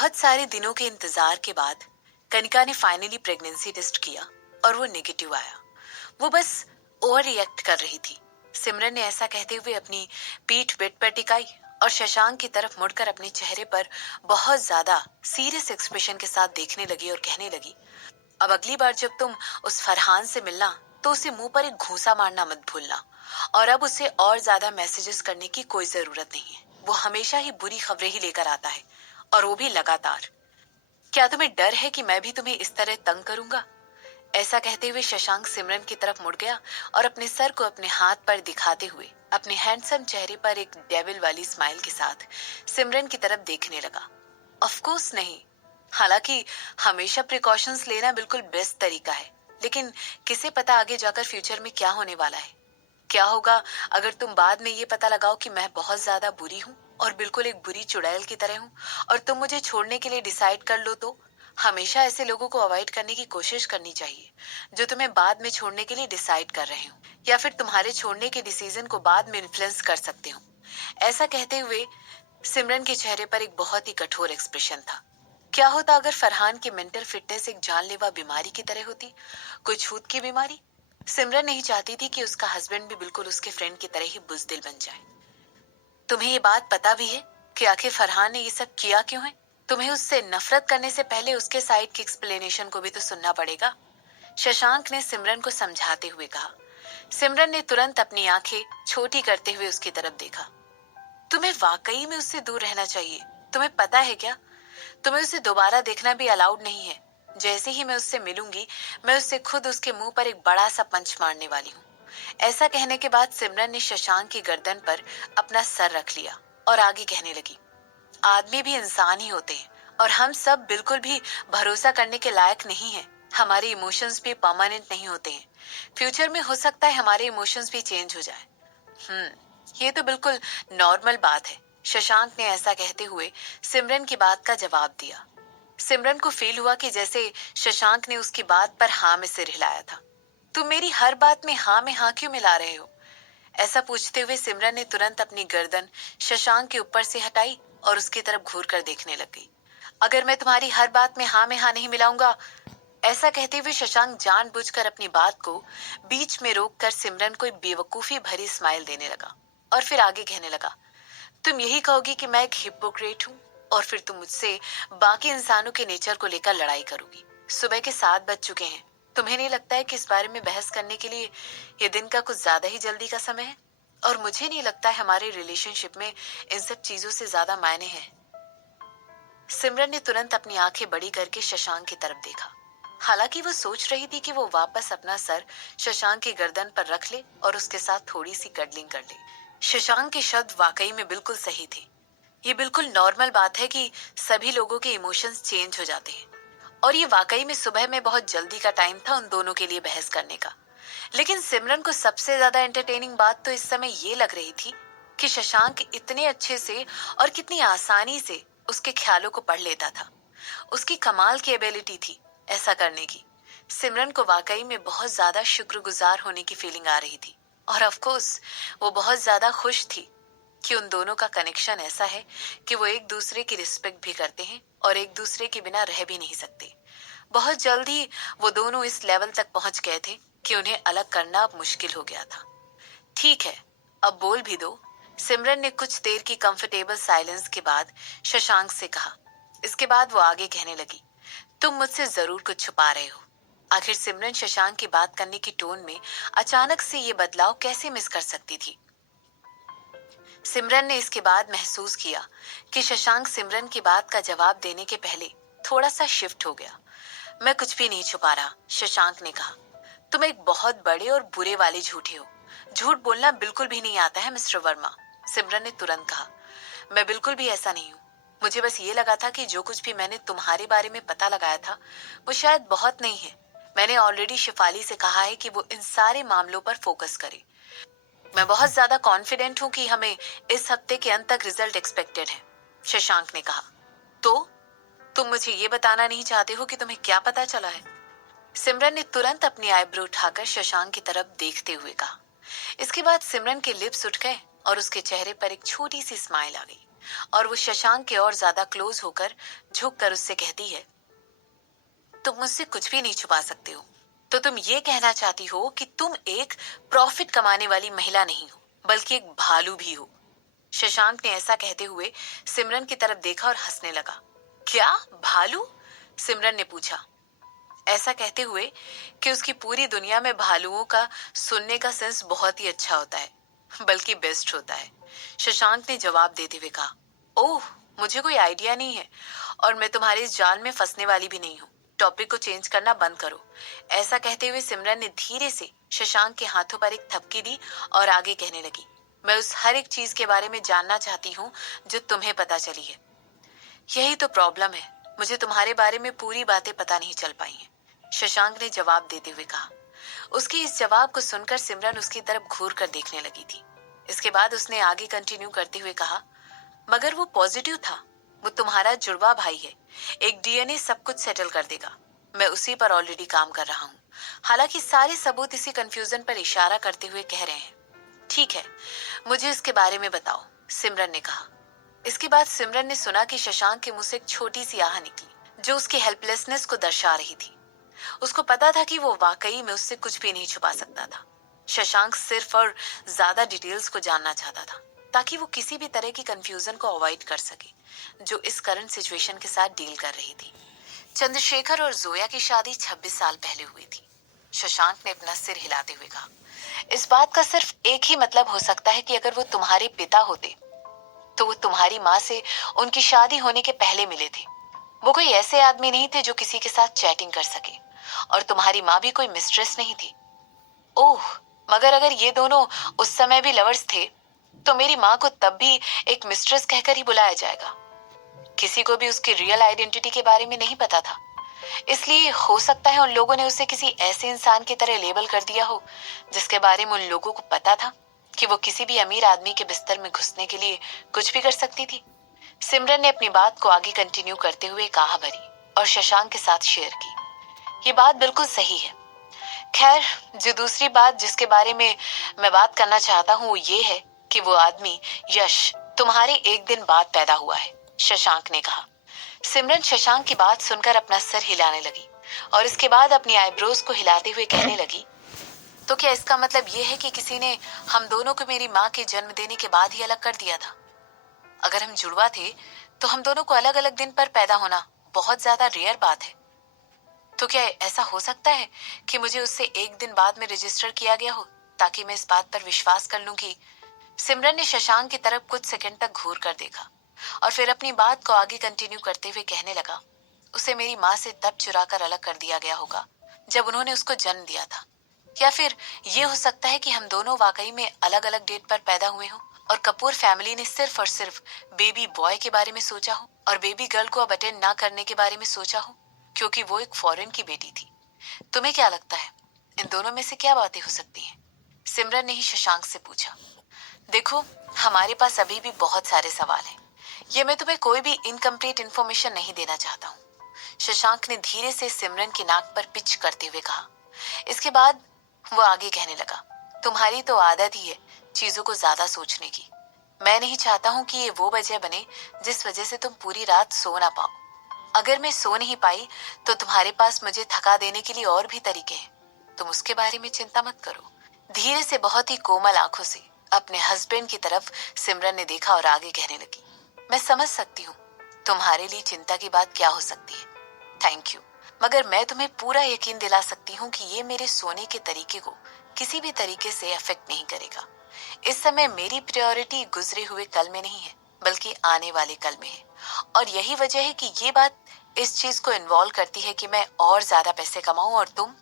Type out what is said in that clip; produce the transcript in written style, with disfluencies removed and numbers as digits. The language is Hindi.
बहुत सारे दिनों के इंतजार के बाद कनिका ने फाइनली प्रेगनेंसी टेस्ट किया और वो नेगेटिव आया। वो बस ओवर रिएक्ट कर रही थी। सिमरन ने ऐसा कहते हुए अपनी पीठ बेड पर टिकाई और शशांक की तरफ मुड़कर अपने चेहरे पर बहुत ज्यादा सीरियस एक्सप्रेशन के साथ देखने लगी और कहने लगी, अब अगली बार जब तुम उस फरहान से मिलना तो उसे मुंह पर एक घूंसा मारना मत भूलना। और अब उसे और ज्यादा मैसेजेस करने की कोई जरूरत नहीं है। वो हमेशा ही बुरी खबरें ही लेकर आता है और वो भी लगातार। क्या तुम्हें डर है कि मैं भी तुम्हें इस तरह तंग करूंगा? ऐसा कहते हुए शशांक सिमरन की तरफ मुड़ गया और अपने सर को अपने हाथ पर दिखाते हुए अपने हैंडसम चेहरे पर एक डेविल वाली स्माइल के साथ सिमरन की तरफ देखने लगा। ऑफ कोर्स नहीं। हालांकि हमेशा प्रिकॉशंस लेना बिल्कुल बेस्ट तरीका है, लेकिन किसे पता आगे जाकर फ्यूचर में क्या होने वाला है। क्या होगा अगर तुम बाद में ये पता लगाओ कि मैं बहुत ज्यादा बुरी हूँ और बिल्कुल एक बुरी चुड़ैल की तरह हूँ और तुम मुझे छोड़ने के लिए डिसाइड कर लो तो? हमेशा ऐसे लोगों को अवॉइड करने की कोशिश करनी चाहिए जो तुम्हें बाद में छोड़ने के लिए डिसाइड कर रहे हो या फिर तुम्हारे छोड़ने के डिसीजन को बाद में इन्फ्लुएंस कर सकते हो। ऐसा कहते हुए सिमरन के चेहरे पर एक बहुत ही कठोर एक्सप्रेशन था। क्या होता अगर फरहान की मेंटल फिटनेस एक जानलेवा बीमारी की तरह होती, कोई छूत की बीमारी? सिमरन नहीं चाहती थी कि उसका हस्बैंड भी बिल्कुल उसके फ्रेंड की तरह ही बुजदिल बन जाए। तुम्हें ये बात पता भी है कि आखिर फरहान ने ये सब किया क्यों है? तुम्हें उससे नफरत करने से पहले उसके साइड की एक्सप्लेनेशन को भी तो सुनना पड़ेगा। शशांक ने सिमरन को समझाते हुए कहा। सिमरन ने तुरंत अपनी आंखें छोटी करते हुए उसकी तरफ देखा। तुम्हें वाकई में उससे दूर रहना चाहिए। तुम्हें पता है क्या, तुम्हें उसे दोबारा देखना भी अलाउड नहीं है। जैसे ही मैं उससे मिलूंगी मैं उससे खुद उसके मुंह पर एक बड़ा सा पंच मारने वाली हूँ। ऐसा कहने के बाद सिमरन ने शशांक की गर्दन पर अपना सर रख लिया और आगे कहने लगी, आदमी भी इंसान ही होते हैं और हम सब बिल्कुल भी भरोसा करने के लायक नहीं हैं। हमारे इमोशंस भी परमानेंट नहीं होते हैं। फ्यूचर में हो सकता है हमारे इमोशंस भी चेंज हो जाए। ये तो बिल्कुल नॉर्मल बात है। शशांक ने ऐसा कहते हुए सिमरन की बात का जवाब दिया। सिमरन को फील हुआ कि जैसे शशांक ने उसकी बात पर हाँ में सिर हिलाया था। तुम मेरी हर बात में हाँ क्यों मिला रहे हो? ऐसा पूछते हुए सिमरन ने तुरंत अपनी गर्दन शशांक के ऊपर से हटाई और उसकी तरफ घूर कर देखने लग गई। अगर मैं तुम्हारी हर बात में हाँ नहीं मिलाऊंगा? ऐसा कहते हुए शशांक जानबूझकर अपनी बात को बीच में रोककर सिमरन को एक बेवकूफी भरी स्माइल देने लगा और फिर आगे कहने लगा, तुम यही कहोगी कि मैं एक हिपोक्रेट हूँ और फिर तुम मुझसे बाकी इंसानों के नेचर को लेकर लड़ाई करोगी। सुबह के 7 बज चुके हैं। तुम्हें नहीं लगता है कि इस बारे में बहस करने के लिए ये दिन का कुछ ज्यादा ही जल्दी का समय है? और मुझे नहीं लगता है हमारे रिलेशनशिप में इन सब चीजों से ज्यादा मायने हैं। सिमरन ने तुरंत अपनी आंखें बड़ी करके शशांक की तरफ देखा। हालांकि वो सोच रही थी कि वो वापस अपना सर शशांक की गर्दन पर रख ले और उसके साथ थोड़ी सी कडलिंग कर ले। शशांक के शब्द वाकई में बिल्कुल सही थे। ये बिल्कुल नॉर्मल बात है कि सभी लोगों के इमोशंस चेंज हो जाते हैं और ये वाकई में सुबह में बहुत जल्दी का टाइम था उन दोनों के लिए बहस करने का। लेकिन सिमरन को सबसे ज्यादा एंटरटेनिंग बात तो इस समय ये लग रही थी कि शशांक इतने अच्छे से और कितनी आसानी से उसके ख्यालों को पढ़ लेता था। उसकी कमाल की एबिलिटी थी ऐसा करने की। सिमरन को वाकई में बहुत ज्यादा शुक्रगुजार होने की फीलिंग आ रही थी और ऑफ कोर्स वो बहुत ज्यादा खुश थी कि उन दोनों का कनेक्शन ऐसा है कि वो एक दूसरे की रिस्पेक्ट भी करते हैं और एक दूसरे के बिना रह भी नहीं सकते। बहुत जल्द ही वो दोनों इस लेवल तक पहुंच गए थे कि उन्हें अलग करना अब मुश्किल हो गया था। ठीक है, अब बोल भी दो। सिमरन ने कुछ देर की कंफर्टेबल साइलेंस के बाद शशांक से कहा। इसके बाद वो आगे कहने लगी, तुम मुझसे जरूर कुछ छुपा रहे हो। आखिर सिमरन शशांक की बात करने की टोन में अचानक से ये बदलाव कैसे मिस कर सकती थी? सिमरन ने इसके बाद महसूस किया कि शशांक सिमरन की बात का जवाब देने के पहले थोड़ा सा शिफ्ट हो गया। मैं कुछ भी नहीं छुपा रहा, शशांक ने कहा। तुम एक बहुत बड़े और बुरे वाले झूठे हो। झूठ बोलना बिल्कुल भी नहीं आता है मिस्टर वर्मा। सिमरन ने तुरंत कहा। मैं बिल्कुल भी ऐसा नहीं हूँ। मुझे बस ये लगा था कि जो कुछ भी मैंने तुम्हारे बारे में पता लगाया था वो शायद बहुत नहीं है। मैंने ऑलरेडी शिफाली से कहा है कि वो इन सारे मामलों पर फोकस करे। मैं बहुत ज्यादा कॉन्फिडेंट हूँ कि हमें इस हफ्ते के अंत तक रिजल्ट एक्सपेक्टेड है, शशांक ने कहा। तो तुम मुझे ये बताना नहीं चाहते हो कि तुम्हें क्या पता चला है? सिमरन ने तुरंत अपनी आईब्रो उठाकर शशांक की तरफ देखते हुए कहा। इसके बाद सिमरन के लिप्स उठ गए और उसके चेहरे पर एक छोटी सी स्माइल आ गई। और वो शशांक के और ज्यादा क्लोज होकर झुक कर उससे कहती है, तुम मुझसे कुछ भी नहीं छुपा सकते हो। तो तुम ये कहना चाहती हो कि तुम एक प्रॉफिट कमाने वाली महिला नहीं हो, बल्कि एक भालू भी हो। शशांक ने ऐसा कहते हुए सिमरन की तरफ देखा और हंसने लगा। क्या भालू? सिमरन ने पूछा, ऐसा कहते हुए कि उसकी पूरी दुनिया में भालुओं का सुनने का सेंस बहुत ही अच्छा होता है, बल्कि बेस्ट होता है। शशांक ने जवाब देते हुए कहा, ओह, मुझे कोई आइडिया नहीं है और मैं तुम्हारे इस जाल में फंसने वाली भी नहीं हूँ। टॉपिक को चेंज करना बंद करो। ऐसा कहते हुए सिमरन ने धीरे से शशांक के हाथों पर एक थपकी दी और आगे कहने लगी, मैं उस हर एक चीज के बारे में जानना चाहती हूँ जो तुम्हें पता चली है। यही तो प्रॉब्लम है, मुझे तुम्हारे बारे में पूरी बातें पता नहीं चल पाई हैं, शशांक ने जवाब देते हुए कहा। उसके इस जवाब को सुनकर सिमरन उसकी तरफ घूर कर देखने लगी थी। इसके बाद उसने आगे कंटिन्यू करते हुए कहा, मगर वो पॉजिटिव था। वो तुम्हारा जुड़वा भाई है। एक डीएनए सब कुछ सेटल कर देगा। मैं उसी पर ऑलरेडी काम कर रहा हूँ। हालांकि सारे सबूत इसी कंफ्यूजन पर इशारा करते हुए कह रहे हैं। ठीक है, मुझे इसके बारे में बताओ, सिमरन ने कहा। इसके बाद सिमरन ने सुना कि शशांक के मुंह से एक छोटी सी आह निकली, जो उसकी हेल्पलेसनेस को दर्शा रही थी। उसको पता था कि वो वाकई में उससे कुछ भी नहीं छुपा सकता था। शशांक सिर्फ और ज्यादा डिटेल्स को जानना चाहता था, ताकि वो किसी भी तरह की कंफ्यूजन को अवॉइड कर सके, जो इस करंट सिचुएशन के साथ डील कर रही थी। चंद्रशेखर और जोया की शादी 26 साल पहले हुई थी। शशांक ने अपना सिर हिलाते हुए कहा, इस बात का सिर्फ एक ही मतलब हो सकता है कि अगर वो तुम्हारे पिता होते तो वो तुम्हारी माँ से उनकी शादी होने के पहले मिले थे। वो कोई ऐसे आदमी नहीं थे जो किसी के साथ चैटिंग कर सके, और तुम्हारी माँ भी कोई मिस्ट्रेस नहीं थी। ओह, मगर अगर ये दोनों उस समय भी लवर्स थे, तो मेरी माँ को तब भी एक मिस्ट्रेस कहकर ही बुलाया जाएगा। किसी को भी उसकी रियल आइडेंटिटी के बारे में नहीं पता था, इसलिए हो सकता है उन लोगों ने उसे किसी ऐसे इंसान की तरह लेबल कर दिया हो जिसके बारे में उन लोगों को पता था कि वो किसी भी अमीर आदमी के बिस्तर में घुसने के लिए कुछ भी कर सकती थी। सिमरन ने अपनी बात को आगे कंटिन्यू करते हुए कहा भरी और शशांक के साथ शेयर की। ये बात बिल्कुल सही है। खैर, जो दूसरी बात जिसके बारे में मैं बात करना चाहता हूँ वो ये है कि वो आदमी यश तुम्हारे एक दिन बाद पैदा हुआ है, शशांक ने कहा। सिमरन शशांक की बात सुनकर अपना सर हिलाने लगी और इसके बाद अपनी आईब्रोज को हिलाते हुए कहने लगी, तो क्या इसका मतलब ये है कि किसी ने हम दोनों को मेरी माँ के जन्म देने के बाद ही अलग कर दिया था? अगर हम जुड़वा थे तो हम दोनों को अलग अलग दिन पर पैदा होना बहुत ज्यादा रेयर बात है। तो क्या ऐसा हो सकता है कि मुझे उससे एक दिन बाद में रजिस्टर किया गया हो, ताकि मैं इस बात पर विश्वास कर लूं कि... सिमरन ने शशांक की तरफ कुछ सेकंड तक घूर कर देखा और फिर अपनी बात को आगे कंटिन्यू करते हुए कहने लगा, उसे मेरी माँ से तब चुरा कर अलग कर दिया गया होगा जब उन्होंने उसको जन्म दिया था। या फिर ये हो सकता है कि हम दोनों वाकई में अलग अलग डेट पर पैदा हुए हों और कपूर फैमिली ने सिर्फ और सिर्फ बेबी बॉय के बारे में सोचा हो और बेबी गर्ल को अब अटेंड ना करने के बारे में सोचा हो, क्योंकि वो एक फॉरेन की बेटी थी। तुम्हें क्या लगता है, इन दोनों में से क्या बातें हो सकती हैं? सिमरन ने ही शशांक से पूछा। देखो, हमारे पास अभी भी बहुत सारे सवाल हैं। ये मैं तुम्हें कोई भी इनकम्प्लीट इन्फॉर्मेशन नहीं देना चाहता हूँ, शशांक ने धीरे से सिमरन की नाक पर पिच करते हुए कहा। इसके बाद वो आगे कहने लगा, तुम्हारी तो आदत ही है चीजों को ज्यादा सोचने की। मैं नहीं चाहता हूँ कि ये वो वजह बने जिस वजह से तुम पूरी रात सो ना पाओ। अगर मैं सो नहीं पाई तो तुम्हारे पास मुझे थका देने के लिए और भी तरीके हैं। तुम उसके बारे में चिंता मत करो। धीरे से बहुत ही कोमल आंखों से अपने हस्बैंड की तरफ सिमरन ने देखा और आगे कहने लगी, मैं समझ सकती हूँ तुम्हारे लिए चिंता की बात क्या हो सकती है। थैंक यू, मगर मैं तुम्हें पूरा यकीन दिला सकती हूँ कि ये मेरे सोने के तरीके को किसी भी तरीके से अफेक्ट नहीं करेगा। इस समय मेरी प्रायोरिटी गुजरे हुए कल में नहीं है, बल्कि आने वाले कल में है। और यही वजह है कि ये बात इस चीज को इन्वॉल्व करती है कि मैं और ज्यादा पैसे कमाऊं और तुम